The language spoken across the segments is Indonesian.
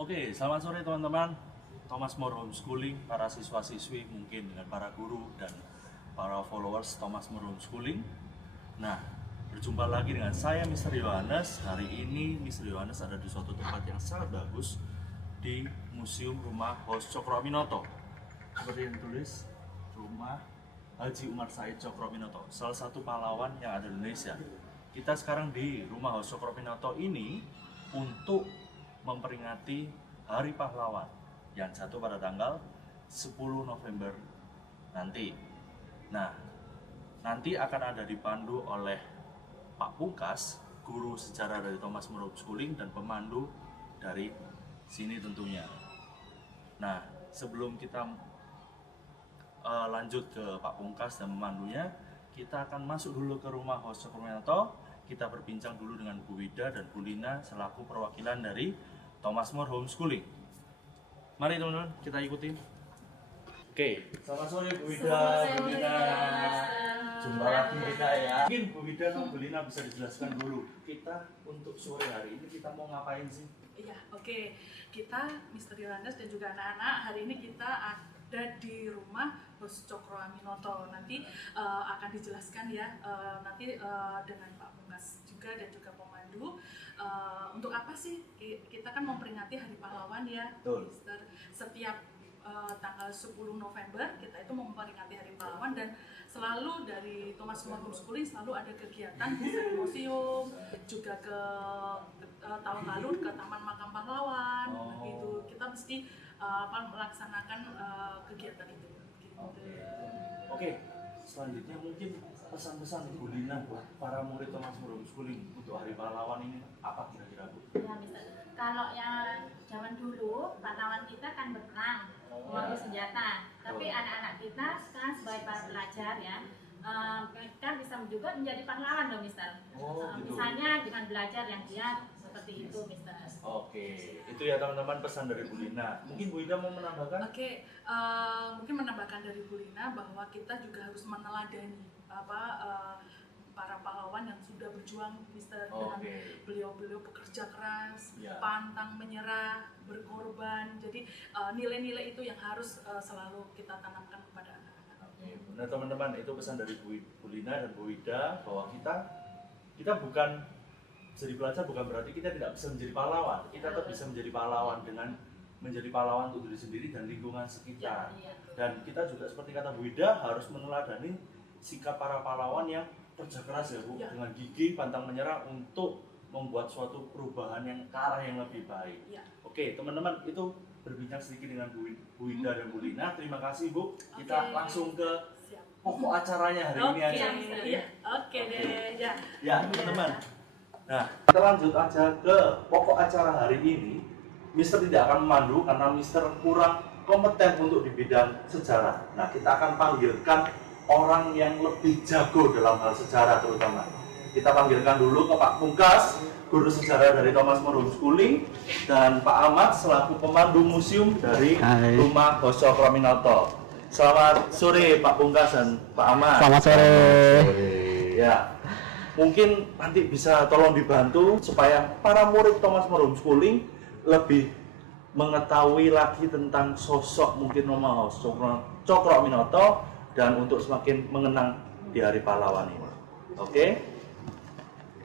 Oke, selamat sore teman-teman. Thomas More Homeschooling, para siswa-siswi mungkin dengan para guru dan para followers Thomas More Homeschooling. Nah, berjumpa lagi dengan saya Mr. Yohanes. Hari ini Mr. Yohanes ada di suatu tempat yang sangat bagus di Museum Rumah Hos Cokroaminoto. Seperti yang ditulis, Rumah Haji Umar Said Cokroaminoto, salah satu pahlawan yang ada di Indonesia. Kita sekarang di Rumah Hos Cokroaminoto ini untuk memperingati Hari Pahlawan yang jatuh pada tanggal 10 November nanti. Nah, nanti akan ada dipandu oleh Pak Pungkas, guru sejarah dari Thomas More Homeschooling dan pemandu dari sini tentunya. Nah, sebelum kita lanjut ke Pak Pungkas dan pemandunya, kita akan masuk dulu ke Rumah Hos Cokroaminoto. Kita berbincang dulu dengan Bu Wida dan Bu Lina selaku perwakilan dari Thomas More Homeschooling. Mari teman-teman, kita ikutin. Oke, selamat sore Bu Wida, Bu Lina. Jumpa lagi kita ya. Mungkin Bu Wida dan Bu Lina bisa dijelaskan dulu, kita untuk sore hari ini kita mau ngapain sih? Iya, oke. Kita, Mr. Yohanes dan juga anak-anak, hari ini kita ada di rumah Hos Cokroaminoto. Nanti akan dijelaskan ya, nanti dengan Pak Pungkas juga dan juga pemandu. Untuk apa sih? Kita kan memperingati Hari Pahlawan ya, Betul. Mister. Setiap tanggal 10 November kita itu memperingati Hari Pahlawan, dan selalu dari Thomas More Homeschooling selalu ada kegiatan bisa di museum, juga ke tahun lalu ke Taman Makam Pahlawan. Gitu. Kita mesti melaksanakan kegiatan itu. Gitu. Oke, selanjutnya mungkin pesan-pesan Bu Lina buat para murid Thomas More Homeschooling untuk Hari Pahlawan ini apa kira-kira Bu? Ya, Mister. Kalau yang zaman dulu, pahlawan kita kan berperang, membawa senjata. Tapi anak-anak kita sekarang sebagai para pelajar ya, mereka bisa juga menjadi pahlawan loh, Mister. Gitu. Misalnya dengan belajar yang giat seperti itu, Mister. Oke, itu ya teman-teman pesan dari Bu Lina. Mungkin Bu Ida mau menambahkan? Oke, mungkin menambahkan dari Bu Lina bahwa kita juga harus meneladani para pahlawan yang sudah berjuang, Mister, dengan beliau-beliau bekerja keras, pantang menyerah, berkorban. Jadi nilai-nilai itu yang harus selalu kita tanamkan kepada anak-anak. Nah teman-teman, itu pesan dari Bu Lina dan Bu Ida bahwa kita bukan jadi pelajar, bukan berarti kita tidak bisa menjadi pahlawan. Kita tetap bisa menjadi pahlawan dengan menjadi pahlawan untuk diri sendiri dan lingkungan sekitar. Dan kita juga seperti kata Bu Ida harus meneladani sikap para pahlawan yang kerja keras ya Bu, dengan gigih, pantang menyerah untuk membuat suatu perubahan yang ke arah yang lebih baik. Oke teman-teman, itu berbincang sedikit dengan Bu Ida dan Bu Lina. Terima kasih Bu. Kita langsung ke pokok acaranya hari ini aja. Oke deh, ya. Ya teman-teman. Nah, kita lanjut aja ke pokok acara hari ini. Mister tidak akan memandu karena Mister kurang kompeten untuk di bidang sejarah. Nah, kita akan panggilkan orang yang lebih jago dalam hal sejarah terutama. Kita panggilkan dulu ke Pak Pungkas, guru sejarah dari Thomas More Homeschooling, dan Pak Ahmad selaku pemandu museum dari Rumah Hos Cokroaminoto. Selamat sore Pak Pungkas dan Pak Ahmad. Selamat sore. Ya. Mungkin nanti bisa tolong dibantu supaya para murid Thomas More Homeschooling lebih mengetahui lagi tentang sosok mungkin Rumah Hos Cokroaminoto dan untuk semakin mengenang di Hari Pahlawan ini. Oke.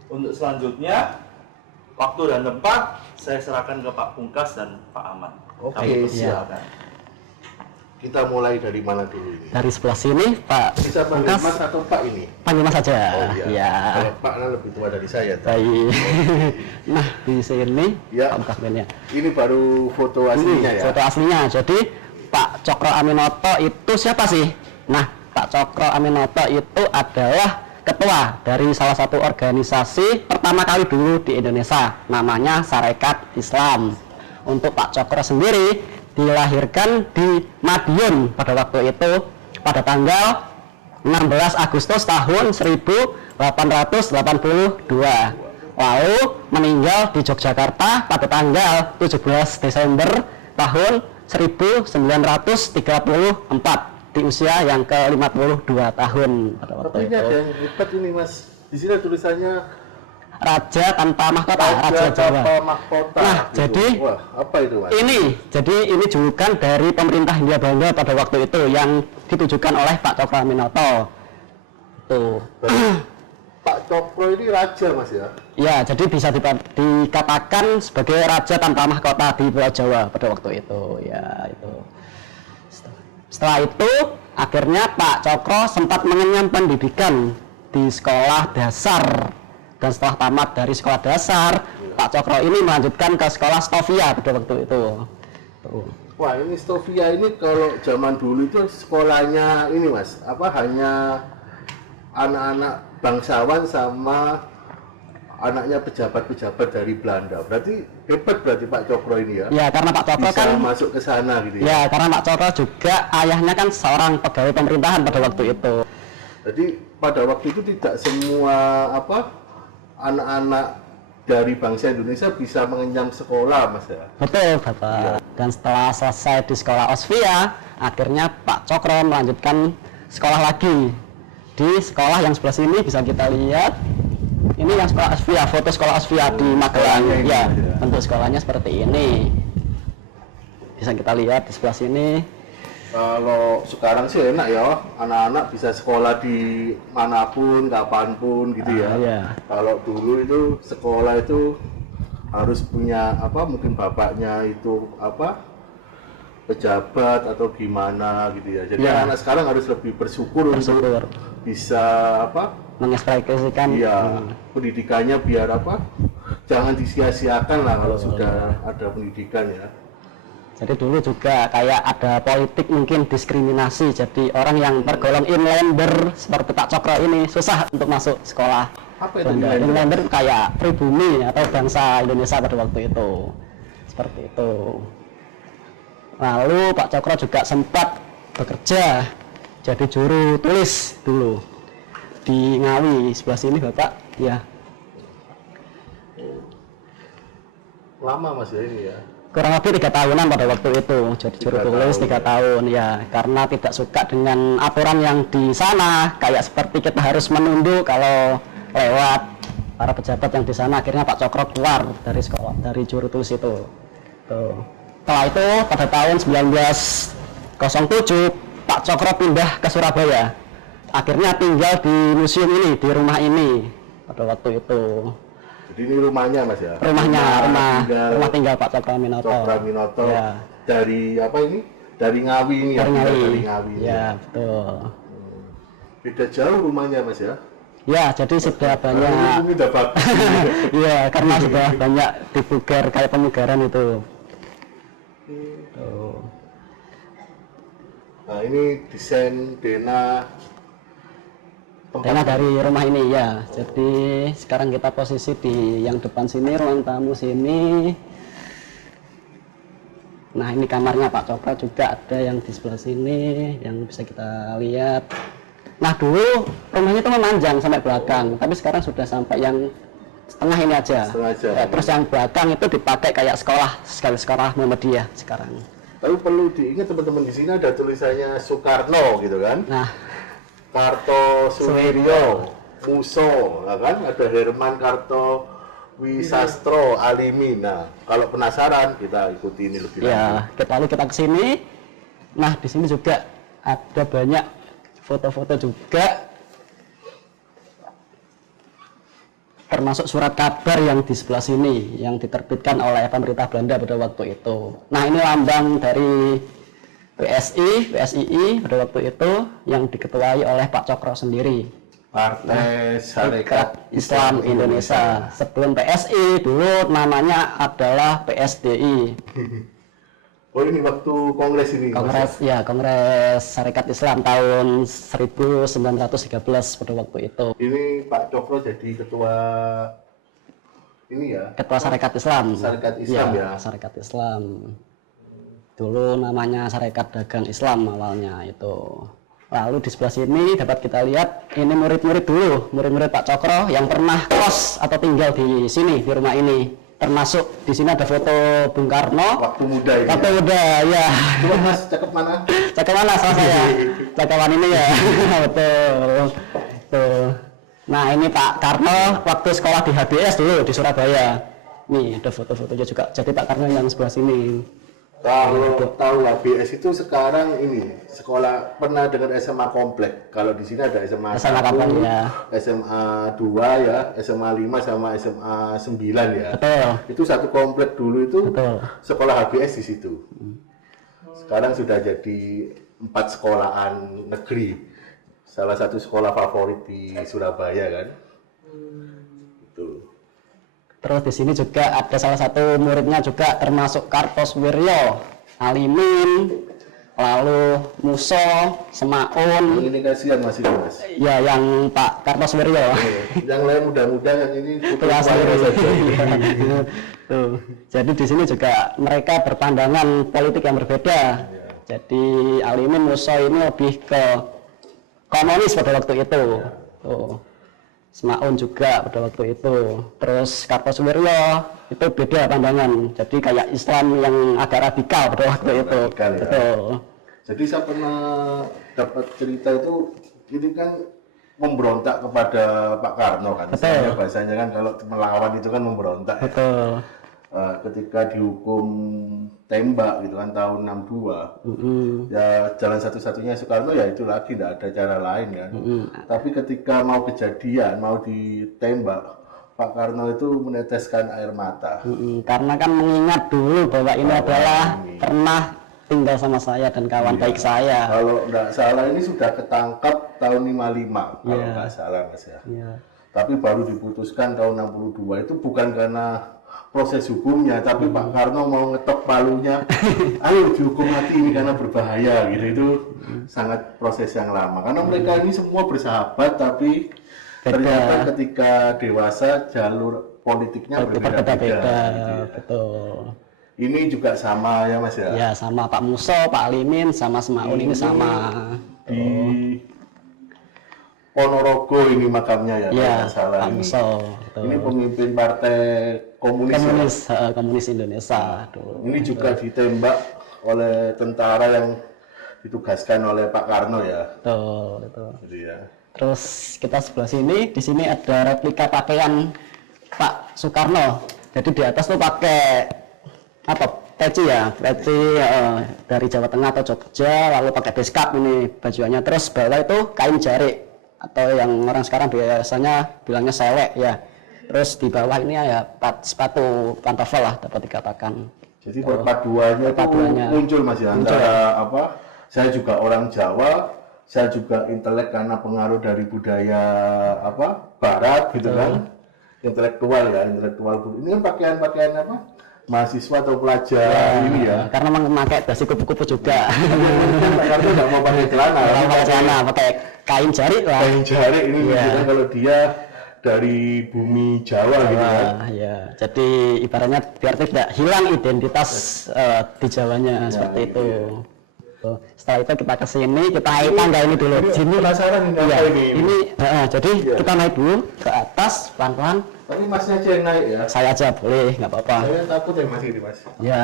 Untuk selanjutnya waktu dan tempat saya serahkan ke Pak Pungkas dan Pak Ahmad. Oke, silakan. Kita mulai dari mana dulu ini? Dari sebelah sini, Pak Bisa panggil Pungkas. Mas atau Pak ini? Panggil Mas saja. Oh iya. Ya. Kalau Pak kan lebih tua dari saya. Baik. Nah, di sini Ya. Pak Pungkas ini. Ini baru foto aslinya ya. Foto aslinya. Jadi Pak Cokroaminoto itu siapa sih? Nah, Pak Cokroaminoto itu adalah ketua dari salah satu organisasi pertama kali dulu di Indonesia, namanya Sarekat Islam. Untuk Pak Cokro sendiri dilahirkan di Madiun pada waktu itu pada tanggal 16 Agustus tahun 1882. Lalu meninggal di Yogyakarta pada tanggal 17 Desember tahun 1934 di usia yang ke-52 tahun pada waktu Tapi ini itu. ada yang hebat ini Mas. Di sini tulisannya raja tanpa mahkota, raja Jawa. Tanpa mahkota. Nah, gitu. jadi wah, apa itu Mas? ini julukan dari pemerintah Hindia Belanda pada waktu itu yang ditujukan oleh Pak Cokro Aminoto. Tuh. Pak Cokro ini raja Mas ya? Ya, jadi bisa dikatakan sebagai raja tanpa mahkota di Pulau Jawa pada waktu itu. Ya, itu. Setelah itu, akhirnya Pak Cokro sempat mengenyam pendidikan di sekolah dasar. Dan setelah tamat dari sekolah dasar, Pak Cokro ini melanjutkan ke sekolah Stovia pada waktu itu. Tuh. Wah, ini Stovia ini kalau zaman dulu itu sekolahnya ini Mas, apa hanya anak-anak bangsawan sama anaknya pejabat-pejabat dari Belanda. Berarti hebat berarti Pak Cokro ini ya? Ya, karena Pak Cokro Bisa kan masuk ke sana gitu ya? ya, karena Pak Cokro juga ayahnya kan seorang pegawai pemerintahan pada waktu itu. Jadi pada waktu itu tidak semua anak-anak dari bangsa Indonesia bisa mengenyam sekolah Mas ya? Betul, Bapak. Dan setelah selesai di sekolah Osvia, akhirnya Pak Cokro melanjutkan sekolah lagi. Di sekolah yang sebelah sini bisa kita lihat. Ini yang sekolah Osvia, foto sekolah Osvia di Magelang. sekolahnya ini Ya, ya. bentuk sekolahnya seperti ini. Bisa kita lihat di sebelah sini. Kalau sekarang sih enak ya, anak-anak bisa sekolah di manapun, kapanpun gitu ya. Iya. Kalau dulu itu sekolah itu harus punya mungkin bapaknya itu pejabat atau gimana gitu ya. Jadi Ya. anak sekarang harus lebih bersyukur untuk bisa Mengekspresikan. iya pendidikannya biar jangan disia-siakan lah kalau sudah ada pendidikan ya. Jadi dulu juga kayak ada politik mungkin diskriminasi. Jadi orang yang tergolong inlander seperti Pak Cokro ini susah untuk masuk sekolah. Apa itu Belanda. inlander? Inlander kayak pribumi atau bangsa Indonesia pada waktu itu. Seperti itu. Lalu Pak Cokro juga sempat bekerja jadi juru tulis dulu di Ngawi sebelah sini Bapak. Ya. Lama Mas ya ini ya. Kurang lebih 3 tahunan pada waktu itu jadi juru 3 tulis tahun. 3 tahun ya, karena tidak suka dengan aturan yang di sana, kayak seperti kita harus menunduk kalau lewat para pejabat yang di sana. Akhirnya Pak Cokro keluar dari sekolah, dari juru tulis itu. Tuh. Setelah itu pada tahun 1907 Pak Cokro pindah ke Surabaya, akhirnya tinggal di museum ini, di rumah ini pada waktu itu. Jadi ini rumahnya Mas ya? Rumah tinggal Pak Cokro Aminoto. Cokro Aminoto Ya. dari ini? Dari Ngawi ini Dari ya? Ngawi. Dari Ngawi ini Ya, betul. Beda jauh rumahnya Mas ya? Ya, jadi sudah Ini banyak. udah bagus. Iya, karena sudah banyak dipugar kayak pemugaran itu. Tuh. Nah ini desain Dena Tena dari rumah ini ya. Jadi sekarang kita posisi di yang depan sini, ruang tamu sini. Nah, ini kamarnya Pak Cokro juga ada yang di sebelah sini yang bisa kita lihat. Nah, dulu rumahnya itu memanjang sampai belakang, tapi sekarang sudah sampai yang setengah ini aja. Setengah aja. Ya, terus yang belakang itu dipakai kayak sekolah Muhammadiyah sekarang. Tapi perlu diingat teman-teman, di sini ada tulisannya Soekarno gitu kan? Nah, Kartosuwiryo, Muso, ya kan? Ada Herman Karto Wisastro Alimi. Nah, kalau penasaran kita ikuti ini lebih lanjut. ya, lalu kita ke sini. Nah, di sini juga ada banyak foto-foto juga, termasuk surat kabar yang di sebelah sini yang diterbitkan oleh pemerintah Belanda pada waktu itu. Nah, ini lambang dari PSII pada waktu itu yang diketuai oleh Pak Cokro sendiri. Partai Sarekat Islam Indonesia. Sebelum PSI dulu namanya adalah PSDI. Oh ini waktu kongres ini. Mas? Kongres ya, Kongres Sarekat Islam tahun 1913 pada waktu itu. Ini Pak Cokro jadi ketua ini ya. Ketua Sarekat Islam. Sarekat Islam ya. Sarekat Islam. Dulu namanya Sarekat Dagang Islam awalnya itu. Lalu di sebelah sini dapat kita lihat ini murid-murid dulu, murid-murid Pak Cokro yang pernah kos atau tinggal di sini, di rumah ini. Termasuk di sini ada foto Bung Karno. Waktu muda ini. Waktu muda ya. Coba Mas, cakep mana? Cakep mana salah saya? Cakapan ini ya. Betul. Tuh. Nah ini Pak Karno waktu sekolah di HBS dulu di Surabaya. Nih ada foto-fotonya juga. Jadi Pak Karno yang sebelah sini. Kalau tahu HBS itu sekarang ini sekolah pernah dengan SMA komplek. Kalau di sini ada SMA SMA 1, kapan ya? SMA 2 ya, SMA 5 sama SMA 9 ya. Betul. Itu satu komplek dulu itu Betul. sekolah HBS di situ. Sekarang sudah jadi 4 sekolahan negeri. Salah satu sekolah favorit di Surabaya kan. Itu. Terus di sini juga ada salah satu muridnya juga termasuk Kartosuwiryo, Alimin, lalu Muso, Semaun. Ini kasihan masih Mas. Ya yang Pak Kartosuwiryo. Yang lain muda-muda yang ini Tua sendiri. Tuh. Jadi di sini juga mereka berpandangan politik yang berbeda. Jadi Alimin, Muso ini lebih ke komunis pada waktu itu. Tuh. Semaun juga pada waktu itu. Terus Kartosuwiryo itu beda pandangan. Jadi kayak Islam yang agak radikal pada waktu itu. Radikal, ya. Betul. Jadi saya pernah dapat cerita itu, ini kan memberontak kepada Pak Karno kan. Betul. Misalnya bahasanya kan kalau melawan itu kan memberontak. Betul. Ketika dihukum tembak gitu kan tahun 62, ya jalan satu-satunya Soekarno ya itu lagi, tidak ada cara lain kan. Tapi ketika mau kejadian, mau ditembak, Pak Karno itu meneteskan air mata. Karena kan mengingat dulu bahwa ini adalah ini. pernah tinggal sama saya dan kawan baik saya. Kalau nggak salah ini sudah ketangkap tahun 55, kalau Iya. nggak salah Mas ya. Iya. Tapi baru diputuskan tahun 62 itu bukan karena proses hukumnya, tapi Pak Karno mau ngetok palunya, ayo dihukum mati ini karena berbahaya gitu. Itu sangat proses yang lama karena mereka ini semua bersahabat, tapi ternyata ketika dewasa jalur politiknya berbeda-beda gitu ya. Betul. Ini juga sama ya Mas ya, Ya sama Pak Muso, Pak Alimin, sama Semaun ini sama. di Ponorogo ini makamnya ya, kalau Ya nggak salah Pak ini. Muso. Betul. Ini pemimpin partai komunis. Ya? Komunis Indonesia. Aduh. Ini juga ditembak oleh tentara yang ditugaskan oleh Pak Karno ya. Betul, betul. Jadi ya. Terus kita sebelah sini, di sini ada replika pakaian Pak Soekarno. Jadi di atas tuh pakai apa? Peci ya, peci dari Jawa Tengah atau Jogja, lalu pakai beskap ini bajuannya. Terus bawah itu kain jarik atau yang orang sekarang biasanya bilangnya selek ya. Terus di bawah ini ya sepatu pantofel lah dapat dikatakan. Jadi perpaduannya itu muncul Mas ya, antara apa? Saya juga orang Jawa, saya juga intelek karena pengaruh dari budaya apa? Barat gitu kan. Intelektual ya, intelektual. Ini kan pakaian-pakaian apa? Mahasiswa atau pelajar ini ya. Karena memakai dasi kupu-kupu juga. Pak Karno nggak mau pakai celana, Kalau pakai celana, pakai kain jarik lah. kain jarik ini menunjukkan kalau dia dari bumi Jawa gitu kan. Ya, jadi ibaratnya biar tidak hilang identitas di Jawanya seperti itu. Tuh, setelah itu kita ke sini, kita naik tangga ini dulu. Sini Penasaran ini iya, apa ini? jadi kita naik dulu ke atas pelan-pelan. Tapi Masnya aja yang naik ya. Saya aja boleh, nggak apa-apa. Saya takut ya Mas ini Mas. Ya,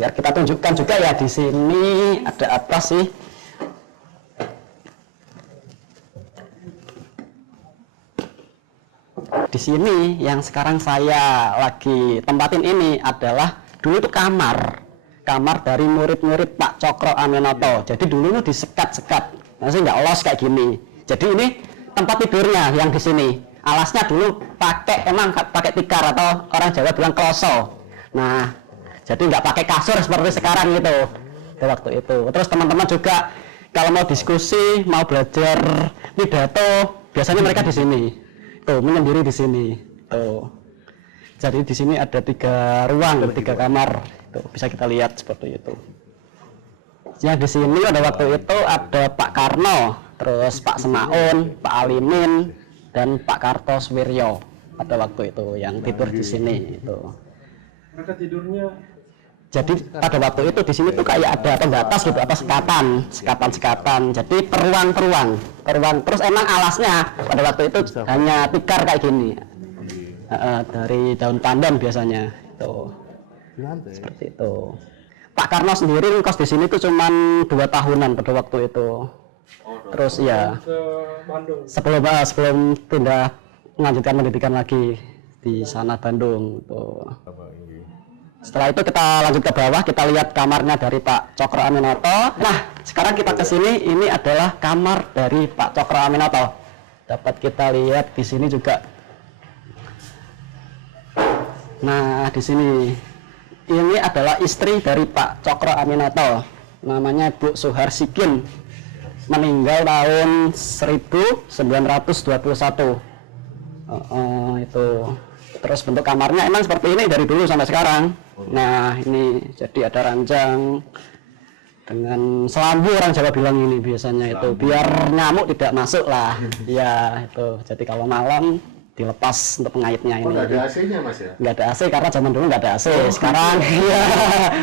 biar kita tunjukkan juga ya di sini ada apa sih? Di sini yang sekarang saya lagi tempatin ini adalah dulu itu kamar dari murid-murid Pak Cokro Aminoto. Jadi dulu itu disekat-sekat, masih nggak los kayak gini. Jadi ini tempat tidurnya yang di sini. Alasnya dulu pakai tikar atau orang Jawa bilang kloso. Nah, jadi nggak pakai kasur seperti sekarang gitu. Waktu itu. Terus teman-teman juga kalau mau diskusi, mau belajar pidato, biasanya mereka di sini. Tuh, menyendiri di sini. Tuh. Jadi di sini ada 3 ruang, 3 kamar. Tuh, bisa kita lihat seperti itu. Yang di sini pada waktu itu ada Pak Karno, terus Pak Semaun, Pak Alimin, dan Pak Kartosuwiryo pada waktu itu yang tidur di sini. Itu. Mereka tidurnya. Jadi pada waktu itu di sini tuh kayak ada pembatas gitu, apa sekatan. Jadi per ruang. Terus emang alasnya pada waktu itu hanya tikar kayak gini. Dari daun pandan biasanya. Itu. Seperti itu. Pak Karno sendiri ngkos di sini tuh cuman 2 tahunan pada waktu itu. Terus ya Ke Bandung. sebelum pindah melanjutkan pendidikan lagi di sana Bandung tuh. Setelah itu kita lanjut ke bawah, kita lihat kamarnya dari Pak Cokro Aminoto. Nah, sekarang kita ke sini, ini adalah kamar dari Pak Cokro Aminoto. Dapat kita lihat di sini juga. Nah, di sini ini adalah istri dari Pak Cokro Aminoto. Namanya Bu Suharsikin. Meninggal tahun 1921. Itu. Terus bentuk kamarnya emang seperti ini dari dulu sampai sekarang. Nah, ini jadi ada ranjang dengan selambu, orang Jawa bilang ini biasanya itu biar nyamuk tidak masuk lah. Ya, itu. Jadi kalau malam dilepas untuk pengaitnya ini. Nggak ada AC-nya Mas ya? Nggak ada AC karena zaman dulu nggak ada AC. Sekarang ya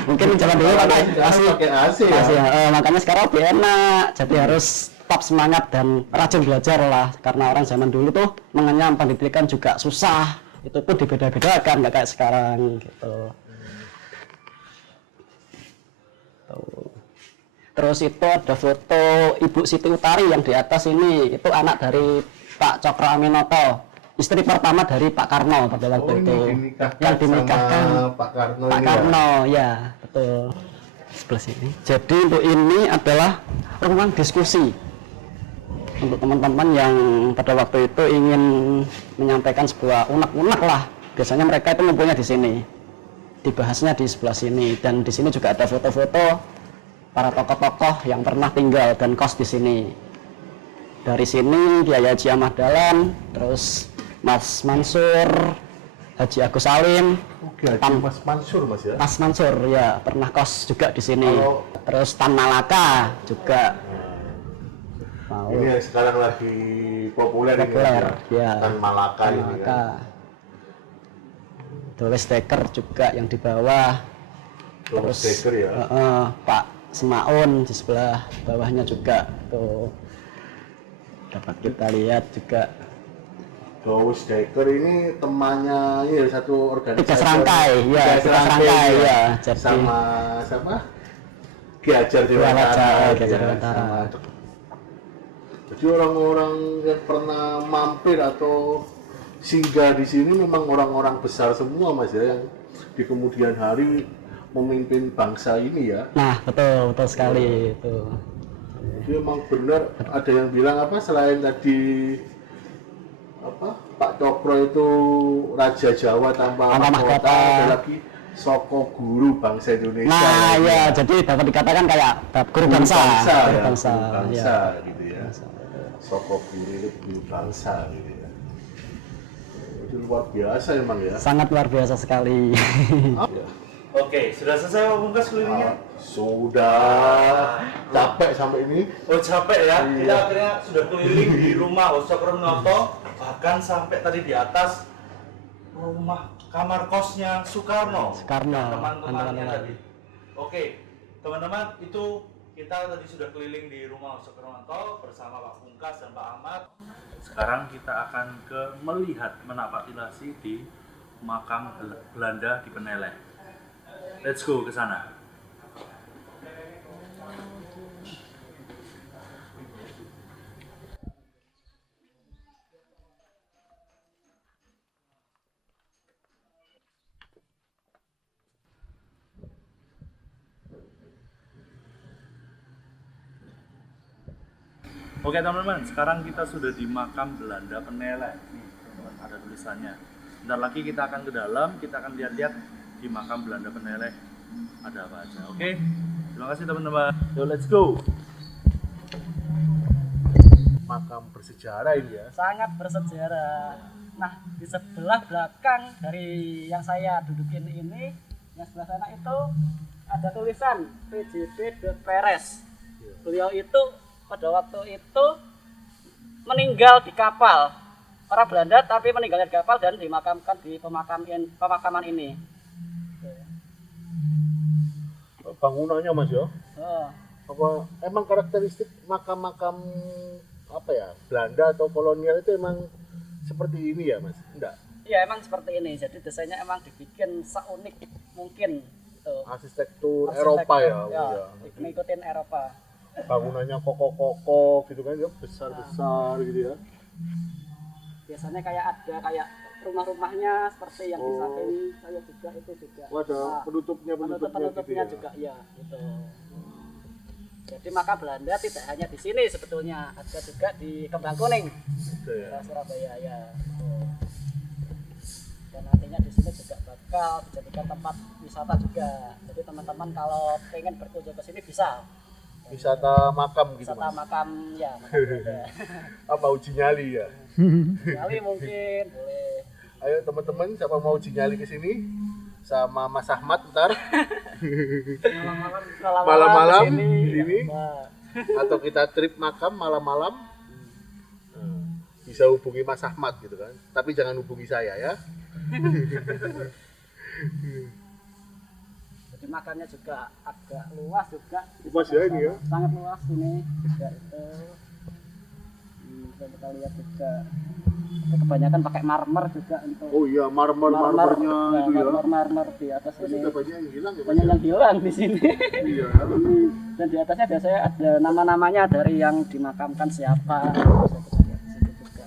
mungkin zaman dulu pakai AC. Pakai AC ya? Makanya sekarang lebih enak. Jadi harus tetap semangat dan rajin belajar lah. Karena orang zaman dulu tuh mengenyam pendidikan juga susah. Itu pun dibeda-bedakan, nggak kayak sekarang gitu. Tuh. Terus itu ada foto Ibu Siti Utari yang di atas ini, itu anak dari Pak Cokro Aminoto, istri pertama dari Pak Karno pada waktu itu. Yang dinikahkan Pak Karno. Pak Karno, ya betul. Sebelah sini. Jadi untuk ini adalah ruang diskusi untuk teman-teman yang pada waktu itu ingin menyampaikan sebuah unek-unek lah. Biasanya mereka itu ngumpulnya di sini, dibahasnya di sebelah sini, dan di sini juga ada foto-foto para tokoh-tokoh yang pernah tinggal dan kos di sini. Dari sini Kiai Haji Ahmad Dahlan, terus Mas Mansur, Haji Agus Salim, Mas Mansur Mas ya? Mas Mansur ya pernah kos juga di sini. Terus Tan Malaka juga. Ini yang sekarang lagi populer ini ya. Tan Malaka ini kan. Doles Dekker juga yang di bawah. Doles Dekker ya. Pak Semaun di sebelah bawahnya juga tuh dapat kita lihat juga. Doles Dekker ini temannya ini satu organisasi. Tiga serangkai ya. Jadi sama Ki Hajar Dewantara. Jadi orang-orang yang pernah mampir atau singgah di sini memang orang-orang besar semua Mas ya, yang di kemudian hari memimpin bangsa ini ya. Nah, betul sekali itu. Jadi memang benar ada yang bilang apa selain tadi apa Pak Cokro itu Raja Jawa tanpa mahkota, ada lagi Soko Guru Bangsa Indonesia. Nah, ya, jadi dapat dikatakan kayak guru bangsa ya. Gitu ya. Soko Guru itu guru bangsa gitu ya. Itu luar biasa emang ya. Sangat luar biasa sekali. Oke, sudah selesai Pak Pungkas kelilingnya? Sudah. Capek sampai ini. Oh capek ya? Kita akhirnya sudah keliling di rumah Cokro Aminoto, bahkan sampai tadi di atas rumah kamar kosnya Soekarno. Teman-temannya tadi. Oke, teman-teman, itu kita tadi sudah keliling di rumah Cokro Aminoto bersama Pak Pungkas dan Pak Ahmad. Sekarang kita akan melihat menapaktilasi di makam Belanda di Peneleh. Let's go ke sana. Oke teman-teman, sekarang kita sudah di makam Belanda Peneleh. Nih, teman-teman, ada tulisannya. Bentar lagi kita akan ke dalam, kita akan lihat-lihat di makam Belanda Peneleh ada apa aja. Oke, terima kasih teman-teman. Yo, let's go. Makam bersejarah ini ya. Sangat bersejarah. Nah, di sebelah belakang dari yang saya dudukin ini, yang sebelah sana itu ada tulisan PJB de Perez. Beliau itu pada waktu itu meninggal di kapal orang Belanda, tapi meninggalnya di kapal dan dimakamkan di pemakaman ini. Bangunannya Mas ya? Oh. Apa emang karakteristik makam-makam apa ya Belanda atau kolonial itu emang seperti ini ya Mas? Enggak? Iya emang seperti ini. Jadi desainnya emang dibikin seunik mungkin. Arsitektur Eropa ya. Ya, ngikutin Eropa. bangunannya kokoh-kokoh gitu kan, ya besar-besar gitu ya. Biasanya kayak rumah-rumahnya seperti yang di samping saya juga itu juga. Oh, ada Nah, penutupnya gitu penutupnya ya. juga ya gitu. Jadi makam Belanda tidak hanya di sini sebetulnya, ada juga di Kembang Kuning, Gitu ya. Surabaya ya. Dan nantinya di sini juga bakal dijadikan tempat wisata juga. Jadi teman-teman kalau pengen berkunjung ke sini bisa. Wisata makam gitu Wisata Mas. makam ya. Makam Belanda. Apa uji nyali ya? Kali mungkin boleh. Ayo teman-teman, siapa mau uji nyali ke sini sama Mas Ahmad ntar malam-malam kesini, di sini, ya, atau kita trip makam malam-malam. Bisa hubungi Mas Ahmad gitu kan, tapi jangan hubungi saya ya. jadi makamnya juga agak luas juga. Luas ya ini ya. Sangat luas ini juga itu. Bisa kita lihat juga. Tapi kebanyakan pakai marmer juga untuk. Oh iya, marmernya itu ya. Marmer di atas Terus ini. sudah banyak yang hilang ya Mas Banyak ya? yang hilang di sini. Iya. Dan di atasnya biasanya ada nama-namanya dari yang dimakamkan siapa. Bisa kita lihat di situ juga.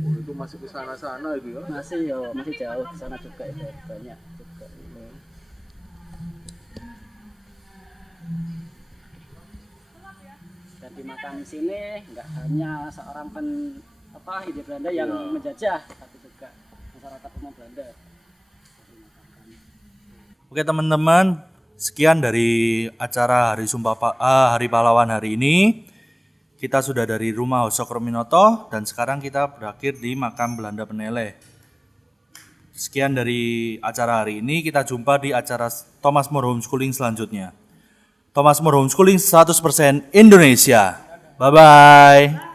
Oh, itu masih ke sana-sana itu ya. Masih jauh di sana juga itu banyak juga. Dan di makam sini nggak hanya seorang Hindia Belanda yang menjajah, tapi juga masyarakat umum Belanda. Oke teman-teman, sekian dari acara Hari Pahlawan hari ini. Kita sudah dari rumah Cokro Aminoto dan sekarang kita berakhir di makam Belanda Peneleh. Sekian dari acara hari ini, kita jumpa di acara Thomas More Homeschooling selanjutnya. Thomas More Homeschooling 100% Indonesia. Bye-bye.